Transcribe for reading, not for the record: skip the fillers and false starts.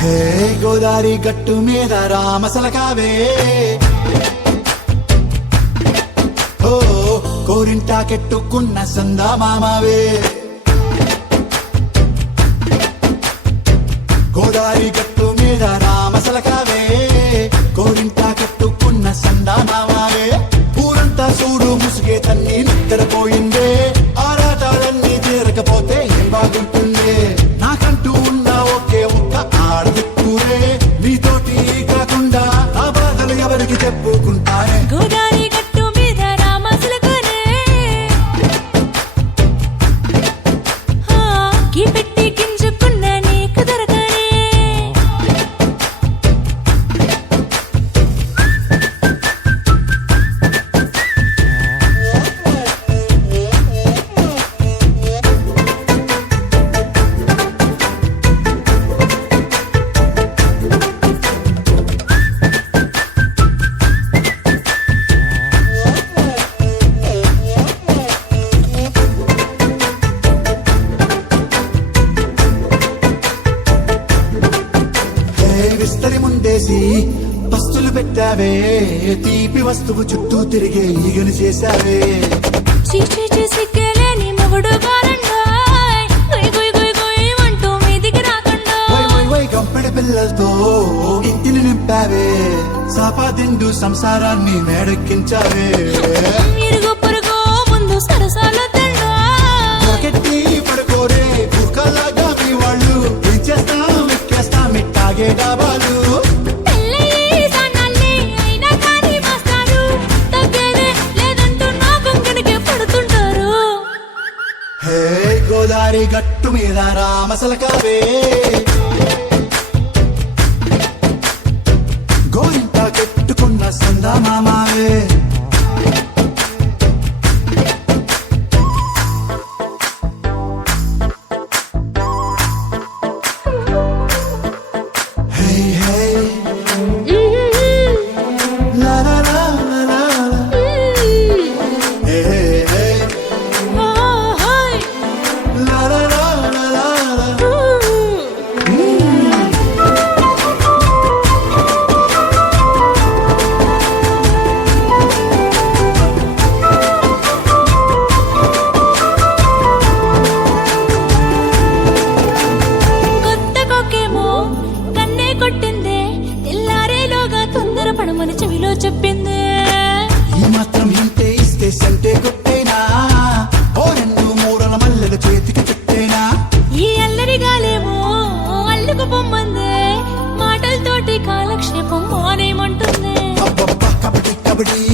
హే గోదారి గట్టు మీద రామసలకావే ఓ కోరింటాకెట్టుకున్న సందా మామావే గోదారి గట్టు మీద రామసలకావే కోరింటాకెట్టుకున్న సందా మామావే ఊరంతా చూడు ముసుగే తన్ని నిద్రపోయిందే ఆరాటాలన్నీ తీరకపోతే ఏం బాగుంటుందే నాకంటూ ఉన్న ఒకే ఒక్క ఆడదిక్కురే నీతోటి కాకుండా ఆ బాధలు ఎవరికి చెప్పుకుంటానే గోదారి గట్టు మీద రామసలకనే గీ పెట్టి గింజుకున్న నీకు దొరకనే విస్తరి ముందేసి పస్తులు పెట్టావే తీపి వస్తువు చుట్టూ తిరిగే ఈగలు చేశావే చీచి సిగ్గలేని మొగుడు గారండాయ్ గుయ్ గుయ్ గుయ్ గుయ్ అంటూ మీదికి రాకుండా వై గంపెడి పిల్లలతో ఇంటిని నింపావే సాపాదిండు సంసారాన్ని మేడెక్కించావే ఇరుగు పొరుగు ముందు సరసాలొద్దండా పకెట్టి పడుకోరే కుక్కలాగా మీ వాళ్ళు ఏం చేస్తాం ఎక్కేస్తాం ఇట్టాగే డాబాలు పెళ్ళయి సన్నాల్ని అయినా కానీ మాస్తారు తగ్గేదే లేదంటూ నా కొంగనికే పడుతుంటారు హే గోదారి గట్టు మీద రామసలకావే గోరింట కట్టుకున్న సందా మామావే హే హే లా లా లా లా లా లా. హే హే ఓహోయ్ లా లా లా లా లా లా. కొత్త కొక్కేమో కన్నే కొట్టిందే తెల్లారేలోగా తొందర పడమని చెవిలో చెప్పిందే ఈ మాత్రం ఇంతే ఇస్తే సంటే కొట్టేనా ఓ రెండు మూడల మల్లెల చేతికి చుట్టేనా ఈ అల్లరి గాలేమో అల్లుకు పొమ్మందే మాటలతోటి కాలక్షేపం మానేమంటుంది అబ్బబ్బా కబడ్డీ కబడ్డీ